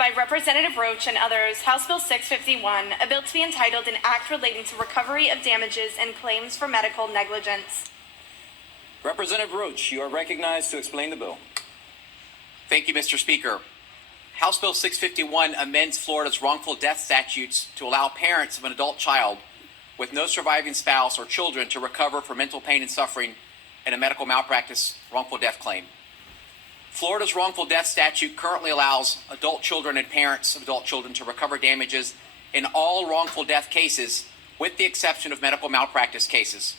by Representative Roach and others, House Bill 651, a bill to be entitled an act relating to recovery of damages and claims for medical negligence. Representative Roach, you are recognized to explain the bill. Thank you, Mr. Speaker. House Bill 651 amends Florida's wrongful death statutes to allow parents of an adult child with no surviving spouse or children to recover for mental pain and suffering in a medical malpractice wrongful death claim. Florida's wrongful death statute currently allows adult children and parents of adult children to recover damages in all wrongful death cases, with the exception of medical malpractice cases.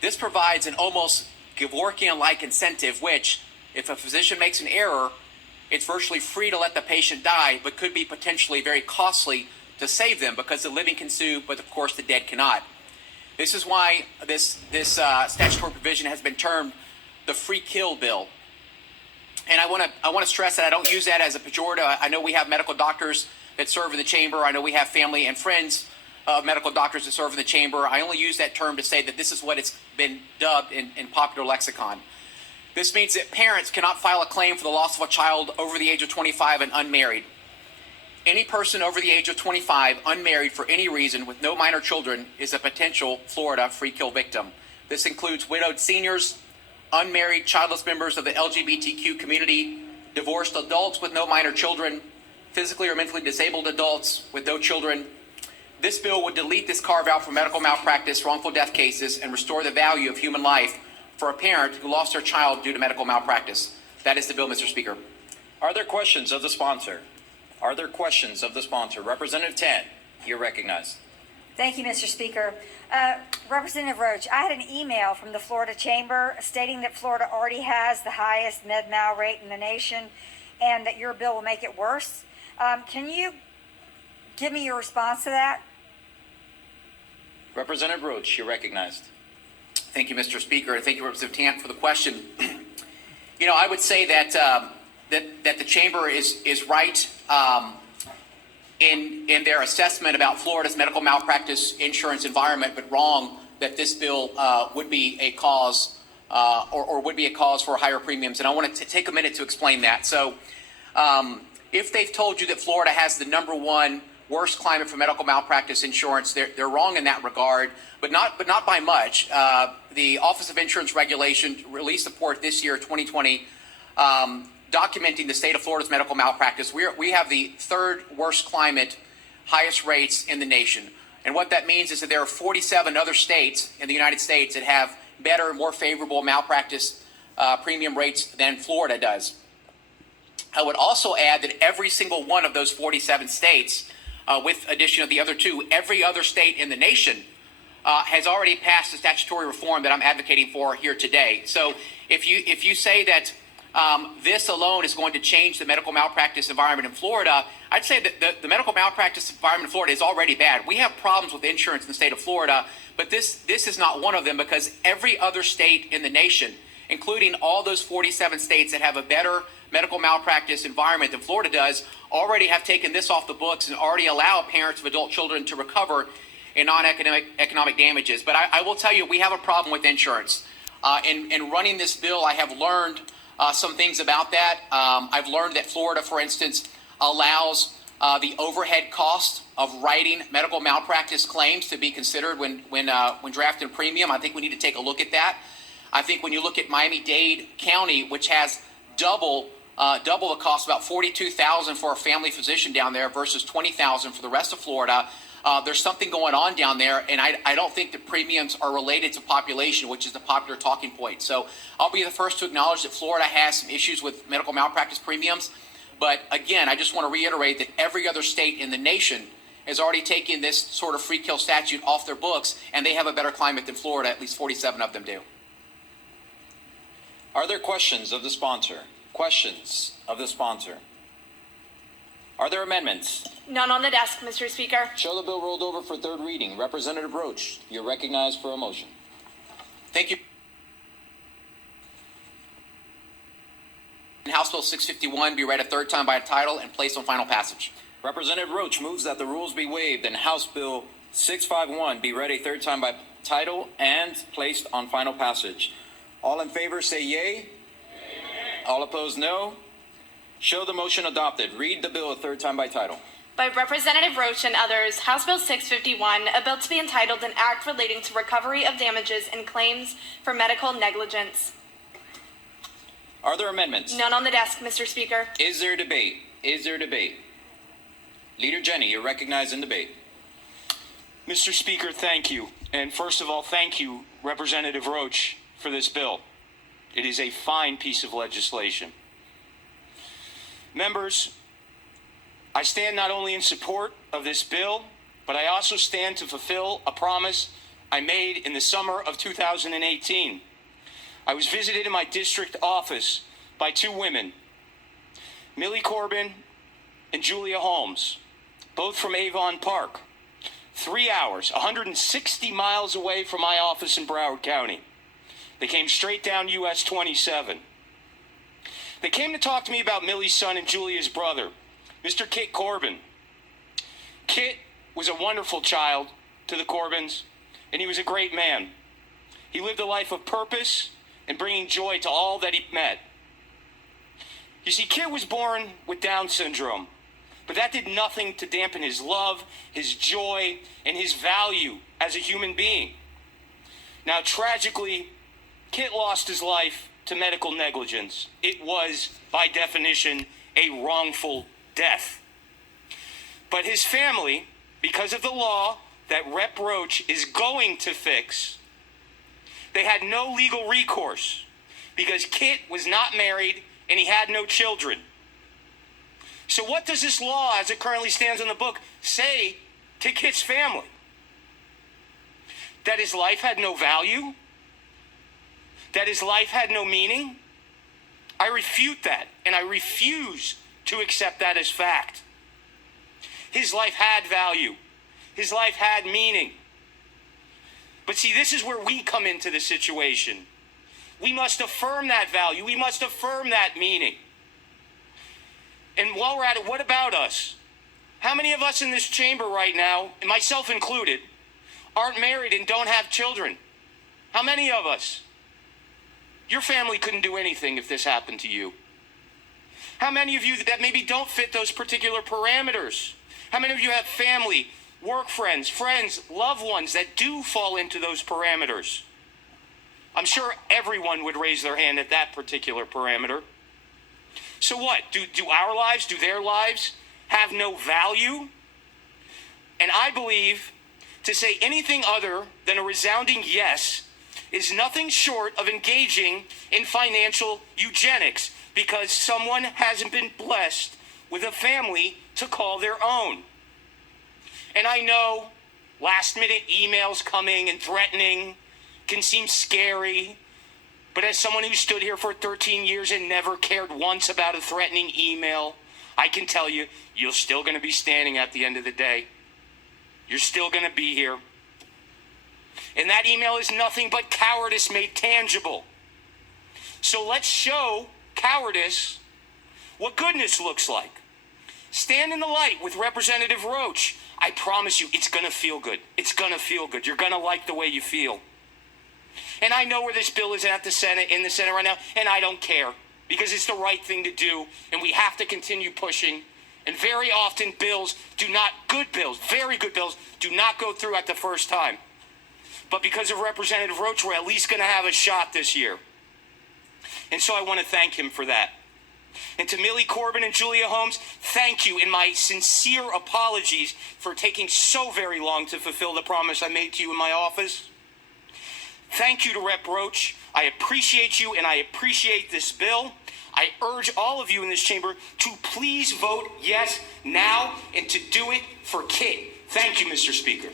This provides an almost Gevorkian-like incentive, which, if a physician makes an error, it's virtually free to let the patient die, but could be potentially very costly to save them because the living can sue, but of course the dead cannot. This is why this statutory provision has been termed the free kill bill. And I want to stress that I don't use that as a pejorative. I know we have medical doctors that serve in the chamber. I know we have family and friends of medical doctors that serve in the chamber. I only use that term to say that this is what it's been dubbed in popular lexicon. This means that parents cannot file a claim for the loss of a child over the age of 25 and unmarried. Any person over the age of 25, unmarried for any reason, with no minor children, is a potential Florida free kill victim. This includes widowed seniors, unmarried childless members of the LGBTQ community, divorced adults with no minor children, physically or mentally disabled adults with no children. This bill would delete this carve-out for medical malpractice, wrongful death cases, and restore the value of human life for a parent who lost their child due to medical malpractice. That is the bill, Mr. Speaker. Are there questions of the sponsor? Are there questions of the sponsor? Representative Tan, you're recognized. Thank you, Mr. Speaker. Representative Roach, I had an email from the Florida Chamber stating that Florida already has the highest med-mal rate in the nation and that your bill will make it worse. Can you give me your response to that? Representative Roach, you're recognized. Thank you, Mr. Speaker, and thank you, Representative Tant, for the question. I would say that that the chamber is right in their assessment about Florida's medical malpractice insurance environment, but wrong that this bill would be a cause or would be a cause for higher premiums. And I want to take a minute to explain that. So, if they've told you that Florida has the #1 worst climate for medical malpractice insurance, they're wrong in that regard, but not by much. The Office of Insurance Regulation released a report this year, 2020, documenting the state of Florida's medical malpractice. We have the 3rd worst climate, highest rates in the nation. And what that means is that there are 47 other states in the United States that have better, more favorable malpractice premium rates than Florida does. I would also add that every single one of those 47 states, with addition of the other 2, every other state in the nation has already passed the statutory reform that I'm advocating for here today. So if you say that this alone is going to change the medical malpractice environment in Florida, I'd say that the medical malpractice environment in Florida is already bad. We have problems with insurance in the state of Florida, but this is not one of them, because every other state in the nation, including all those 47 states that have a better medical malpractice environment than Florida does, already have taken this off the books and already allow parents of adult children to recover in non-economic damages. But I will tell you, we have a problem with insurance. In running this bill, I have learned some things about that. I've learned that Florida, for instance, allows the overhead cost of writing medical malpractice claims to be considered when drafting a premium. I think we need to take a look at that. I think when you look at Miami-Dade County, which has double the cost, about $42,000 for a family physician down there versus $20,000 for the rest of Florida. There's something going on down there, and I don't think the premiums are related to population, which is the popular talking point. So I'll be the first to acknowledge that Florida has some issues with medical malpractice premiums. But again, I just want to reiterate that every other state in the nation has already taken this sort of free kill statute off their books, and they have a better climate than Florida. At least 47 of them do. Are there questions of the sponsor? Questions of the sponsor? Are there amendments? None on the desk, Mr. Speaker. Show the bill rolled over for 3rd reading. Representative Roach, you're recognized for a motion. Thank you. House Bill 651 be read a 3rd time by title and placed on final passage. Representative Roach moves that the rules be waived and House Bill 651 be read a 3rd time by title and placed on final passage. All in favor say yea. Amen. All opposed no. Show the motion adopted. Read the bill a third time by title. By Representative Roach and others, House Bill 651, a bill to be entitled an act relating to recovery of damages and claims for medical negligence. Are there amendments? None on the desk, Mr. Speaker. Is there debate? Is there debate? Leader Jenny, you're recognized in debate. Mr. Speaker, thank you. And first of all, thank you, Representative Roach, for this bill. It is a fine piece of legislation. Members, I stand not only in support of this bill, but I also stand to fulfill a promise I made in the summer of 2018. I was visited in my district office by two women, Millie Corbin and Julia Holmes, both from Avon Park, 3 hours, 160 miles away from my office in Broward County. They came straight down US 27. They came to talk to me about Millie's son and Julia's brother, Mr. Kit Corbin. Kit was a wonderful child to the Corbins, and he was a great man. He lived a life of purpose and bringing joy to all that he met. You see, Kit was born with Down syndrome, but that did nothing to dampen his love, his joy, and his value as a human being. Now, tragically, Kit lost his life to medical negligence. It was, by definition, a wrongful death. But his family, because of the law that Rep. Roach is going to fix, they had no legal recourse because Kit was not married and he had no children. So what does this law, as it currently stands in the book, say to Kit's family? That his life had no value? That his life had no meaning? I refute that, and I refuse to accept that as fact. His life had value. His life had meaning. But see, this is where we come into the situation. We must affirm that value. We must affirm that meaning. And while we're at it, what about us? How many of us in this chamber right now, and myself included, aren't married and don't have children? How many of us? Your family couldn't do anything if this happened to you. How many of you that maybe don't fit those particular parameters? How many of you have family, work friends, loved ones that do fall into those parameters? I'm sure everyone would raise their hand at that particular parameter. So what? Do our lives, do their lives have no value? And I believe to say anything other than a resounding yes is nothing short of engaging in financial eugenics because someone hasn't been blessed with a family to call their own. And I know last-minute emails coming and threatening can seem scary, but as someone who stood here for 13 years and never cared once about a threatening email, I can tell you, you're still going to be standing at the end of the day. You're still going to be here. And that email is nothing but cowardice made tangible. So let's show cowardice what goodness looks like. Stand in the light with Representative Roach. I promise you, it's going to feel good. It's going to feel good. You're going to like the way you feel. And I know where this bill is at the Senate, in the Senate right now, and I don't care because it's the right thing to do, and we have to continue pushing. And very often good bills, very good bills, do not go through at the first time. But because of Representative Roach, we're at least going to have a shot this year. And so I want to thank him for that. And to Millie Corbin and Julia Holmes, thank you and my sincere apologies for taking so very long to fulfill the promise I made to you in my office. Thank you to Rep. Roach. I appreciate you and I appreciate this bill. I urge all of you in this chamber to please vote yes now and to do it for Kit. Thank you, Mr. Speaker.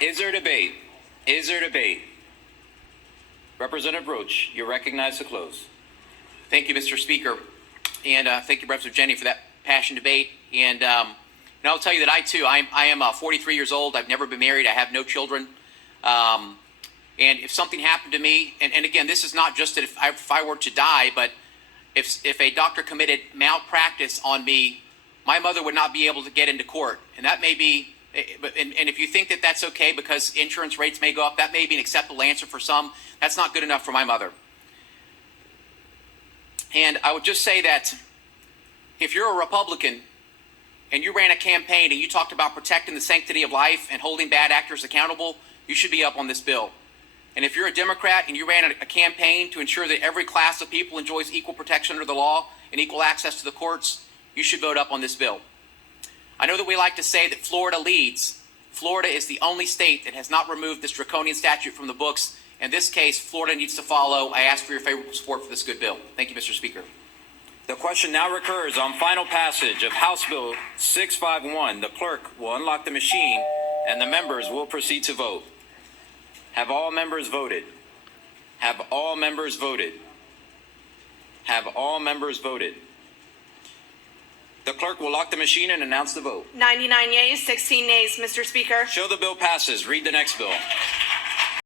Is there debate? Is there debate? Representative Roach, you're recognized to close. Thank you, Mr. Speaker. And thank you, Representative Jenny, for that passionate debate. And I'll tell you that I am 43 years old. I've never been married. I have no children. And if something happened to me, and again, this is not just that if I were to die, but if a doctor committed malpractice on me, my mother would not be able to get into court. And that may be And if you think that that's okay because insurance rates may go up, that may be an acceptable answer for some. That's not good enough for my mother. And I would just say that if you're a Republican and you ran a campaign and you talked about protecting the sanctity of life and holding bad actors accountable, you should be up on this bill. And if you're a Democrat and you ran a campaign to ensure that every class of people enjoys equal protection under the law and equal access to the courts, you should vote up on this bill. I know that we like to say that Florida leads. Florida is the only state that has not removed this draconian statute from the books. In this case, Florida needs to follow. I ask for your favorable support for this good bill. Thank you, Mr. Speaker. The question now recurs on final passage of House Bill 651. The clerk will unlock the machine and the members will proceed to vote. Have all members voted? Have all members voted? Have all members voted? The clerk will lock the machine and announce the vote. 99 yeas, 16 nays, Mr. Speaker. Show the bill passes. Read the next bill.